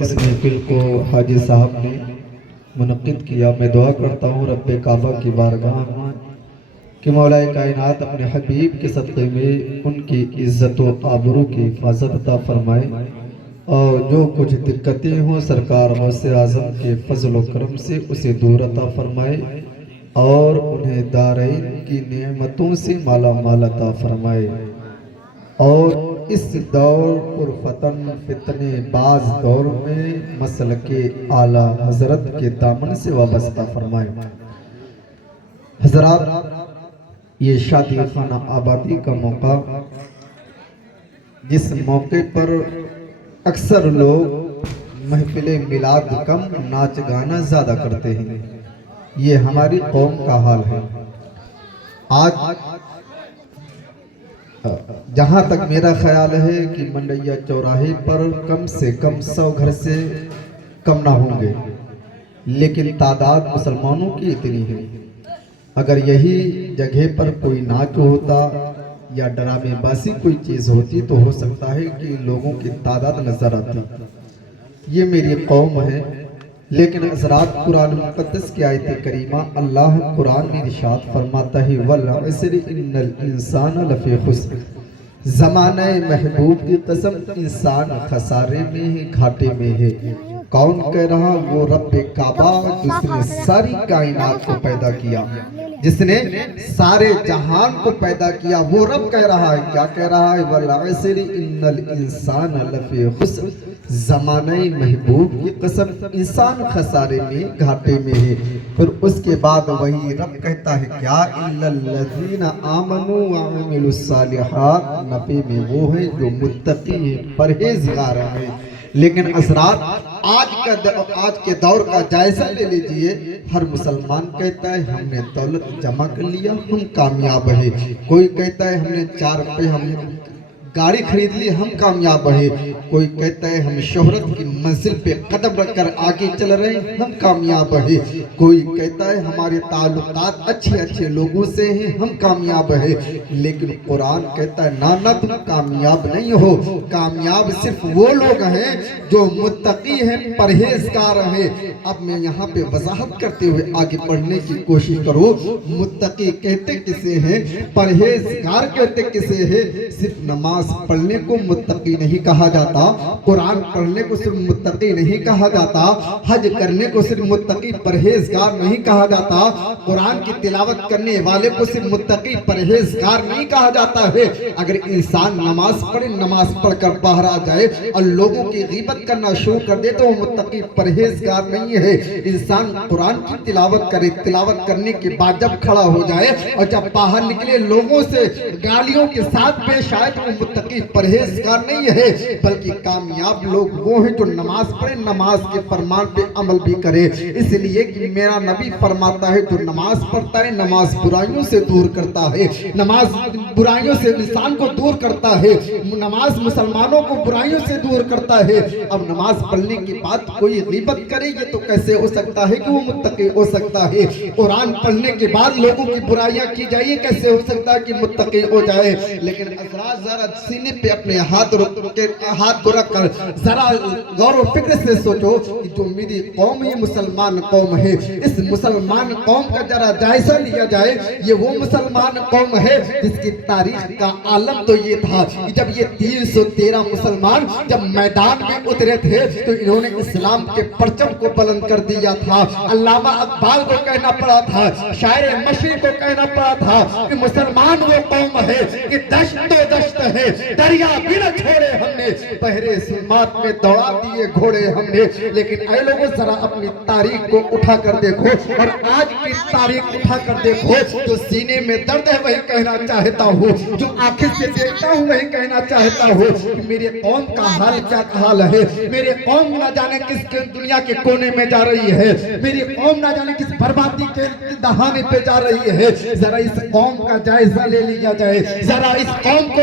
اس محفل کو حاجی صاحب نے منعقد کیا، میں دعا کرتا ہوں رب کعبہ کی بارگاہ میں کہ مولا کائنات اپنے حبیب کے صدقے میں ان کی عزت و آبرو کی حفاظت عطا فرمائے، اور جو کچھ دقتیں ہوں سرکار غوث اعظم کے فضل و کرم سے اسے دور عطا فرمائے، اور انہیں دارین کی نعمتوں سے مالا مال عطا فرمائے، اور اس دور پر فتنے باز دور میں مسلک اعلیٰ حضرت کے دامن سے وابستہ فرمائے۔ حضرات، یہ شادی خانہ آبادی کا موقع، جس موقع پر اکثر لوگ محفل میلاد کم ناچ گانا زیادہ کرتے ہیں، یہ ہماری قوم کا حال ہے۔ آج جہاں تک میرا خیال ہے کہ منڈیا چوراہے پر کم سے کم 100 گھر سے کم نہ ہوں گے، لیکن تعداد مسلمانوں کی اتنی ہے۔ اگر یہی جگہ پر کوئی ناچ ہوتا یا ڈرامے بازی کوئی چیز ہوتی تو ہو سکتا ہے کہ لوگوں کی تعداد نظر آتی۔ یہ میری قوم ہے، لیکن حضرات قرآن مقدس کی آیت کریمہ اللہ قرآن میں ارشاد فرماتا ہے وَالْعَصْرِ إِنَّ الْإِنسَانَ لَفِي خُسْرٍ، زمانہ محبوب کی قسم انسان خسارے میں ہے، گھاٹے میں ہے۔ کون کہہ رہا؟ وہ رب کعبہ جس نے ساری کائنات کو پیدا کیا، جس نے سارے جہان کو پیدا کیا، وہ رب کہہ رہا ہے۔ کیا کہہ رہا ہے؟ وَالْعَصْرِ إِنَّ الْإِنسَانَ لَفِي خُسْرٍ، زمانہ محبوب کی قسم انسان خسارے میں گھاٹے میں ہے۔ پھر اس کے بعد وہی رب کہتا ہے کیا إِلَّا الَّذِينَ آمَنُوا وَعَمِلُوا الصَّالِحَاتِ، نبی میں وہ ہیں جو متقی ہیں، پرہیزگار ہیں۔ لیکن حضرات آج کے دور کا جائزہ لے لیجئے، ہر مسلمان کہتا ہے ہم نے دولت جمع کر لیا، ہم کامیاب ہیں۔ کوئی کہتا ہے ہم نے 4 روپے ہم نے گاڑی خرید لی، ہم کامیاب ہیں۔ کوئی کہتا ہے ہم شہرت کی منزل پہ قدم رکھ کر آگے چل رہے ہیں، ہم کامیاب ہیں۔ کوئی کہتا ہے ہمارے تعلقات اچھے لوگوں سے ہیں، ہم کامیاب ہیں۔ لیکن قرآن کہتا ہے نہ تم کامیاب نہیں ہو، کامیاب صرف وہ لوگ ہیں جو متقی ہیں، پرہیزگار ہیں۔ اب میں یہاں پہ وضاحت کرتے ہوئے آگے پڑھنے کی کوشش کروں۔ متقی کہتے کسے ہیں؟ پرہیزگار کہتے کسے ہیں؟ صرف نماز پڑھنے کو متقی نہیں کہا جاتا، قرآن پڑھنے کو صرف متقی نہیں کہا جاتا، حج کرنے کو صرف متقی پرہیزگار نہیں کہا جاتا، قرآن کی تلاوت کرنے والے کو صرف متقی پرہیزگار نہیں کہا جاتا ہے۔ اگر انسان نماز پڑھے، نماز پڑھ کر باہر آ جائے اور لوگوں کی غیبت کرنا شروع کر دے تو وہ متقی پرہیزگار نہیں ہے۔ انسان قرآن کی تلاوت کرے، تلاوت کرنے کے بعد جب کھڑا ہو جائے اور جب باہر نکلے لوگوں سے گالیوں کے ساتھ پیش آئے تو وہ متقی پرہیزگار نہیں ہے، بلکہ کامیاب لوگ وہ ہیں جو نماز پڑھے، نماز کے فرمان پہ عمل بھی کرے۔ اس لیے کہ میرا نبی فرماتا ہے جو نماز پڑھتا ہے نماز برائیوں سے دور کرتا ہے، نماز برائیوں سے انسان کو دور کرتا ہے، نماز مسلمانوں کو برائیوں سے دور کرتا ہے۔ اب نماز پڑھنے کے بعد کوئی غیبت کرے گے تو کیسے ہو سکتا ہے کہ وہ متقی ہو سکتا ہے؟ قرآن پڑھنے کے بعد لوگوں کی برائیاں کی جائے کیسے ہو سکتا ہے کہ متقی ہو جائے؟ لیکن حضرات ذرا سینے پہ اپنے ہاتھ کو رکھ کر ذرا غور و فکر سے سوچو کہ جو میری قوم یہ مسلمان قوم ہے، اس مسلمان قوم کا ذرا جائزہ لیا جائے۔ یہ وہ مسلمان قوم ہے جس کی تاریخ کا عالم تو یہ تھا کہ جب یہ 313 مسلمان جب میدان میں اترے تھے تو انہوں نے اسلام کے پرچم کو بلند کر دیا تھا۔ علامہ اقبال کو کہنا پڑا تھا، شاعر مشرق کو کہنا پڑا تھا کہ مسلمان وہ قوم ہے کہ دشت و دشت ہے، دریا بھی نہ چھوڑے ہم نے، پہرے سلمات میں دوڑا دیے گھوڑے ہم نے۔ لیکن اے لوگوں ذرا اپنی تاریخ کو اٹھا کر دیکھو اور آج کی تاریخ اٹھا کر دیکھو، جو سینے میں درد ہے وہی کہنا چاہتا ہوں، جو آنکھیں سے دیکھتا ہوں وہی کہنا چاہتا ہوں کہ میرے قوم کا حال کیا حال ہے۔ میرے قوم نہ جانے کس دنیا کے کونے میں جا رہی ہے، میری قوم نہ جانے کس بربادی کے دہانے پہ جا رہی ہے۔ ذرا اس قوم کا جائزہ لے لیا جائے، ذرا اس قوم کو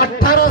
18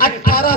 18